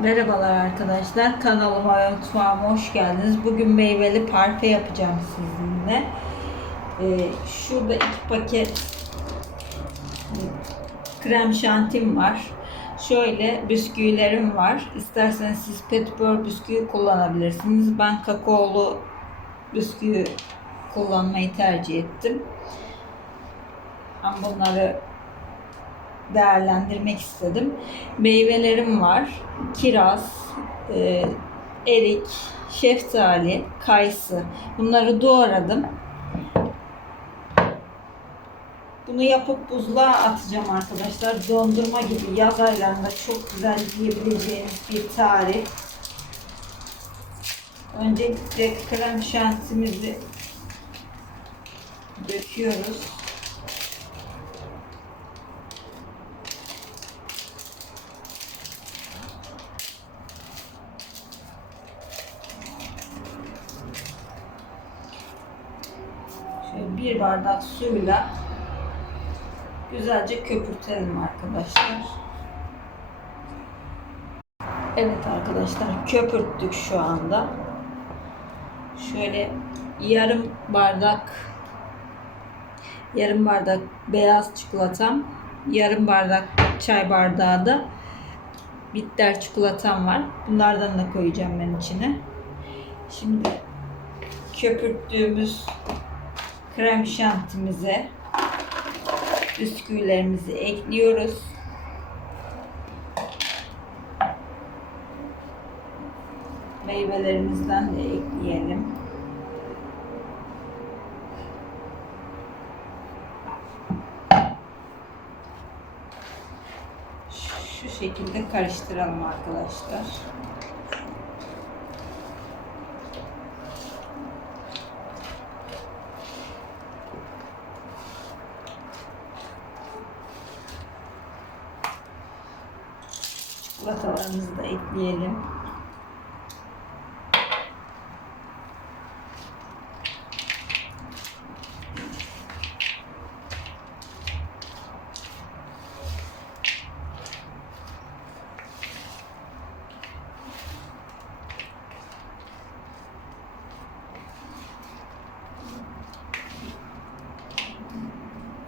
Merhabalar arkadaşlar. Kanalıma ve mutfağıma hoş geldiniz. Bugün meyveli parfe yapacağım sizinle. Ee, şurada iki paket krem şantim var. Şöyle bisküvilerim var. İsterseniz siz petibör bisküvi kullanabilirsiniz. Ben kakaolu bisküvi kullanmayı tercih ettim. Ben bunları değerlendirmek istedim. Meyvelerim var. Kiraz, e, erik, şeftali, kayısı. Bunları doğradım. Bunu yapıp buzluğa atacağım arkadaşlar. Dondurma gibi yaz aylarında çok güzel yiyebileceğiniz bir tarif. Öncelikle krem şantimizi döküyoruz. Şöyle bir bardak suyla güzelce köpürtelim arkadaşlar. Evet arkadaşlar köpürttük şu anda. Şöyle yarım bardak yarım bardak beyaz çikolatam, yarım bardak çay bardağı da bitter çikolatam var. Bunlardan da koyacağım ben içine. Şimdi köpürttüğümüz krem şantimize bisküvilerimizi ekliyoruz. Meyvelerimizden de ekleyelim. Şu şekilde karıştıralım arkadaşlar. Çikolatalarımızı da ekleyelim.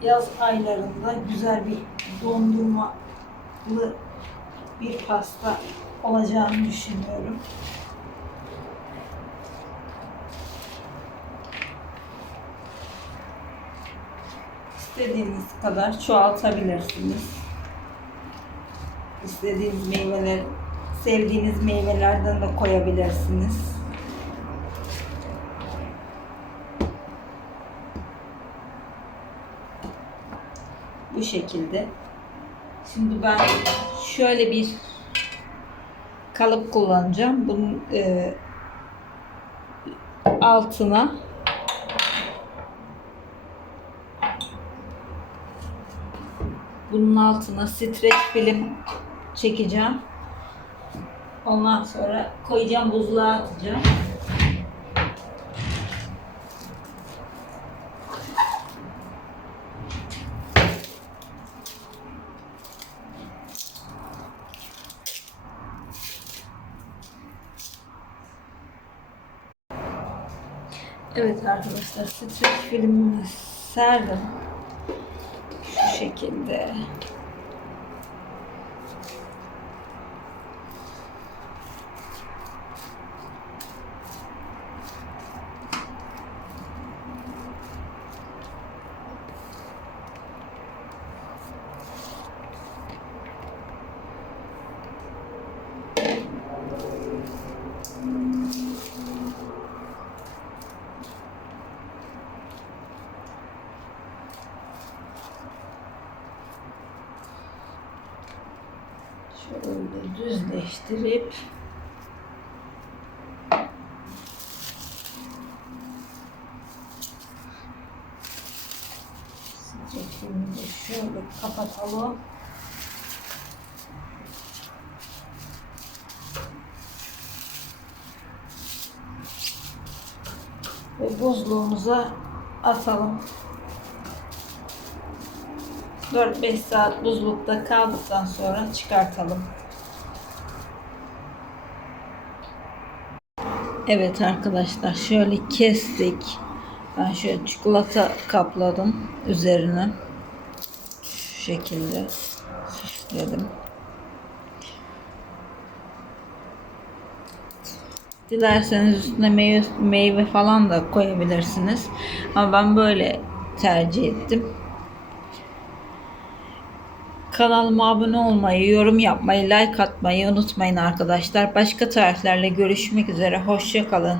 Yaz aylarında güzel bir dondurmalı bir pasta olacağını düşünüyorum. İstediğiniz kadar çoğaltabilirsiniz. İstediğiniz meyveler, sevdiğiniz meyvelerden de koyabilirsiniz. Bu şekilde. Şimdi ben şöyle bir kalıp kullanacağım. Bunun e, altına bunun altına streç film çekeceğim. Ondan sonra koyacağım buzluğa atacağım. Evet arkadaşlar streç filmini serdim. Şu şekilde. Şöyle düzleştirip de şöyle kapatalım. Ve buzluğumuza atalım. 4-5 saat buzlukta kaldıktan sonra çıkartalım. Evet arkadaşlar şöyle kestik. Ben şöyle çikolata kapladım üzerine. Şu şekilde süsledim. Dilerseniz üstüne meyve, meyve falan da koyabilirsiniz. Ama ben böyle tercih ettim. Kanalıma abone olmayı, yorum yapmayı, like atmayı unutmayın arkadaşlar. Başka tariflerle görüşmek üzere. Hoşçakalın.